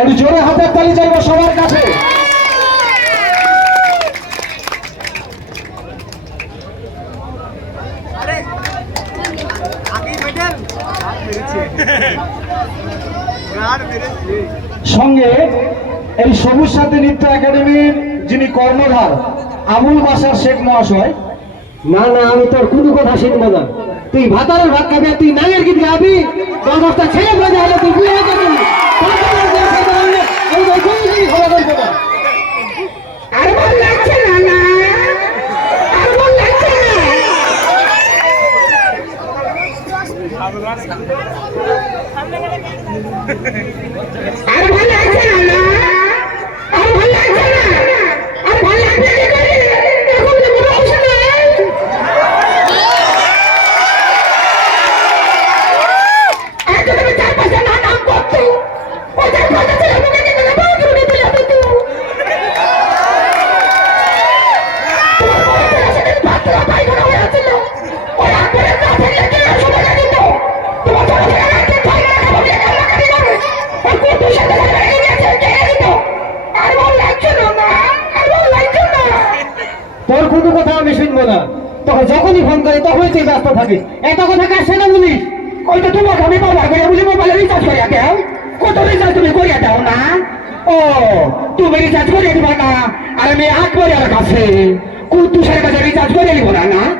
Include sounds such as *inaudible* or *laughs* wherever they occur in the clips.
একটু জোরে হাতের তালি চাইব সবার কাছে। সঙ্গে এই সবুজ সাথী নৃত্য একাডেমির যিনি কর্ণধার আবুল বাসার শেখ মহাশয়। না না আমি তোর কোনো কথা শুনব না। তুই ভাতারের ভাত খাবি তুই নাগের গীত গাবি দশটা ছেলে বাজে হলে তুই বিয়ে তোকে যখনই ফোন করি, তখনই তুই ব্যস্ত থাকিস। এত কথা কার সাথে বলিস ওই তো তোমাকে আমি বাবা করে বুঝে মোবাইলে রিচার্জ করিয়া দাও। কত রিচার্জ তুমি করিয়া দাও না? ও, তুমি রিচার্জ করিয়া দিবা না। আর আমি আট করিয়ার কাছে কুদ্দুসের কাছে রিচার্জ করিয়া দিব না না?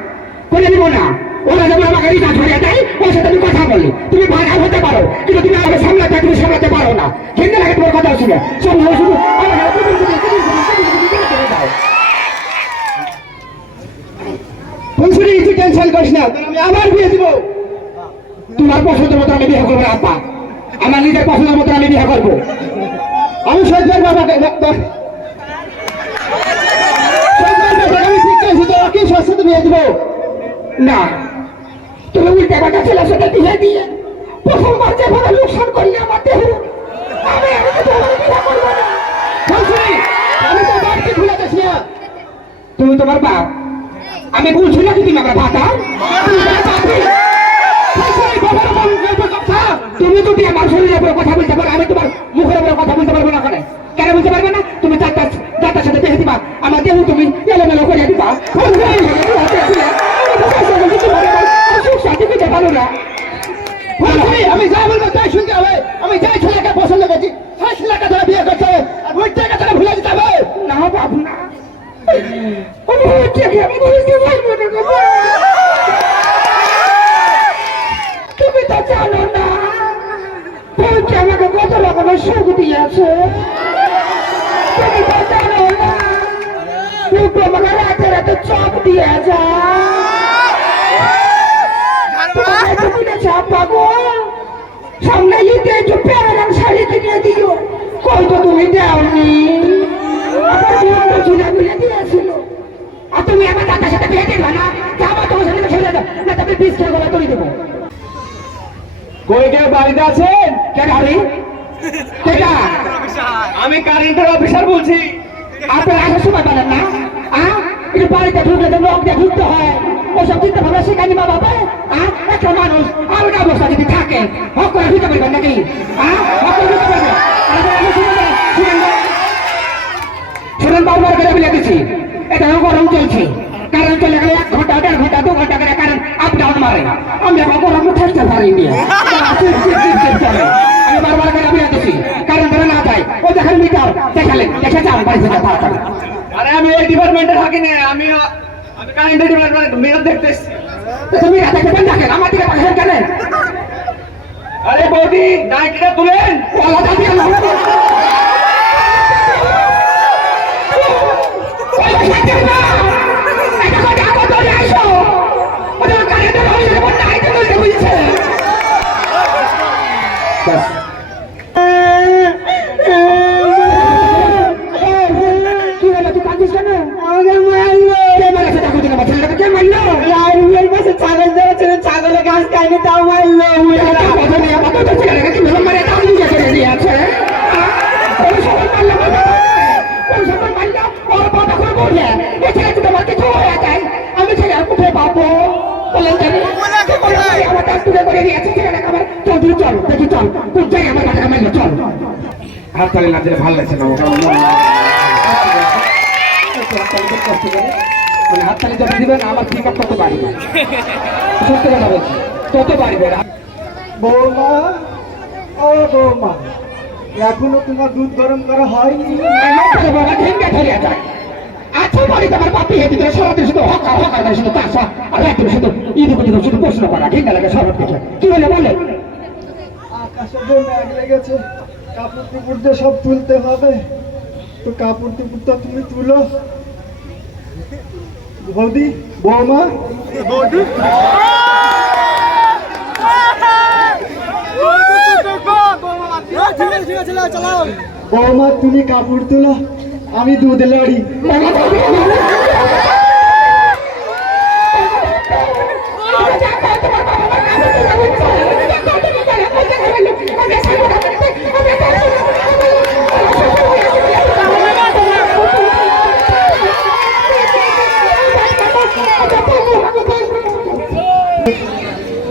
করিয়া দিব না? ওরা যেমন আমাকে রিচার্জ করিয়া দেয়, ওর সাথে আমি কথা বলি। তুমি ভাড়া হতে পারো, কিন্তু তুমি আমাকে সামলাতে, তুমি সামলাতে পারো না। কিন্তু লাগে তোমার কথা শুনে। শুনে শুধু আমাকে তুমি- তুমি- তুমি- তুমি- তুমি- তুমি- তুমি- তুমি করে দাও। ফুলছুরি তুই টেনশন করিস না আমি আবার বিয়ে দিব। তোমার পছন্দের মতো আমি বিয়ে করব আপা আমার নিজের পছন্দের মতো আমি বিয়ে করব। আমি সজ্জার বাবাকে আমি ঠিক করেছি তো কি বিয়ে দিব। না। তুমি উল্টে বাটা ছেলের সাথে দিয়ে প্রথমবার যেভাবে লোকসান করলে আমার দেহ। আমি তুমি তোমার বাপ। আমি বুঝি না তুমি আমার ভাতা। তুমি যদি আমার শরীরের কথা বলতে পারো, আমি তোমার মুখের কথা বলতে পারব না কেন কেন বলতে পারবে না তুমি যাত্রা যাত্রার সাথে পেয়ে দিবা আমার দেহ তুমি এলোমেলো করে দিবা ভালো না আমি যা বলব তাই শুনতে হবে আমি যাই ছেলেকে পছন্দ করছি সেই ছেলেকে তারা বিয়ে করতে হবে আর ওই ছেলেকে তারা ভুলে দিতে হবে না বাবু না আমি হচ্ছে আমি বলতে পারব না গো। তুমি তো জানো না বলছে আমাকে সুখ দিয়েছে তুমি তো জানো না দুটো রাতে রাতে চপ দিয়ে যায় চাপ পাবো সামনে ঈদে একটু প্যারালাম শাড়ি কিনে দিও কই তো তুমি দেওনি ঝুলে মিলে দিয়েছিল আর তুমি আমার দাদার সাথে বিয়ে দিবা না যাব তোমার সাথে ছেড়ে দাও না তবে বিষ খেয়ে গলা তুলে দেবো কই কে বাড়িতে আছেন? কে গাড়ি কেটা আমি কারেন্টের অফিসার বলছি আপনার আসার সময় বলেন না একটু বাড়িতে ঢুকলে তো লোক দিয়ে ঢুকতে হয়। ওসব চিন্তা ভাবনা শেখানি মা বাবা আহ একটা মানুষ আলাদা অবস্থা যদি থাকে হক করে ঢুকতে পারবেন নাকি হক করে ঢুকতে পারবেন আর শুনেন বারবার করে বলে দিচ্ছি এটা গরম চলছে। কারেন্ট চলে গেলে এক ঘণ্টা দেড় ঘণ্টা দু ঘণ্টা করে কারেন্ট আপ ডাউন মারে। আমি এখন গরম থাকতে পারি *laughs* বারবার করে আমি দিচ্ছি কারণ ধরে না পাই ও দেখেন মিটার। দেখালেন। দেখে যান বাড়ি থেকে তাড়াতাড়ি আরে আমি এই ডিপার্টমেন্টে থাকি না আমি আমি কারেন্ট ডিপার্টমেন্ট মিটার দেখতে তুমি রাতে কেন দেখেন আমার দিকে পাখেন কেন? আরে বৌদি নাইটিটা তুলেন। আল্লাহ হাততালি না দিলে ভালো লাগছে না মনে হাততালি যত দিবেন, আমার ঠিক তত বাড়বে সত্যি কথা বলছি তত বাড়বে বৌমা, ও বৌমা, এখনও তোমার দুধ গরম করা হয়নি? আচ্ছা বাড়ি তোমার শুধু শুধু শুধু লাগে কি বলে লেগেছে কাপড় সব তুলতে হবে, তো কাপড় তুমি তুলো। বৌদি, বৌমা বৌমা তুমি কাপড় তোলা আমি দুধ লড়ি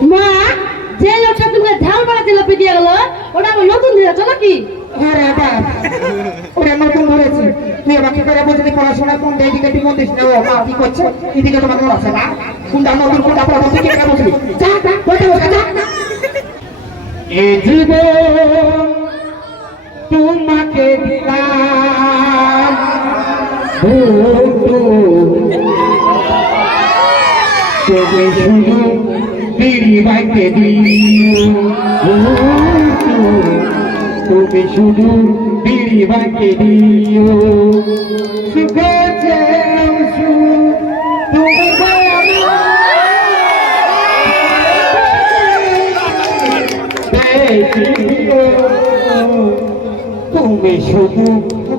মা যে লোকটা তুমি ঝাল মারা দিল দিয়ে গেল ওটা আমার নতুন দিয়েছ নাকি আরে বাপ ওরে নতুন ধরেছি তুই বলছিলি পড়াশোনা কোন দিকে তুই ও, মা, কি করছে? এদিকে তোমার মন আছে না কোনটা নতুন কোনটা পড়া তুই কে বলছিলি যা যা, বসে যা। এ জীবন তোমাকে দিলাম দিও শুধু বিড়ি বাইকে দিও তুমি শুধু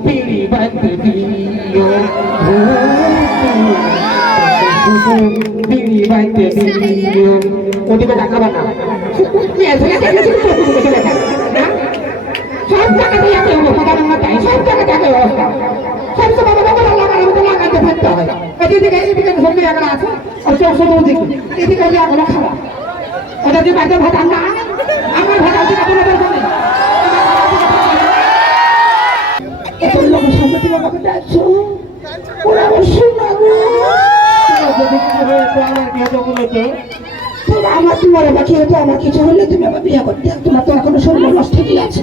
বিড়ি বাইকে দিও শুধু বিড়ি বাইকে দিও। ওদিকে দেখাবা না। সব জায়গাতে একই অবস্থা কারণ না তাই সব জায়গাতে একই অবস্থা সব সময় বাবা বাবা লাগানোর মতো লাগাতে থাকতে হয় এদিকে এদিকে সবজি লাগানো আছে আর চোখ ওদিকে এদিকে ওদিকে এখনও ওটা যে বাড়িতে ভাত না আমার ভাত আছে ওরা আমার তোমার বাকি হতো, আমার কিছু হলে তুমি আমার বিয়ে করতে, তোমার তো এখনও শরীর নষ্ট ঠিকই আছে।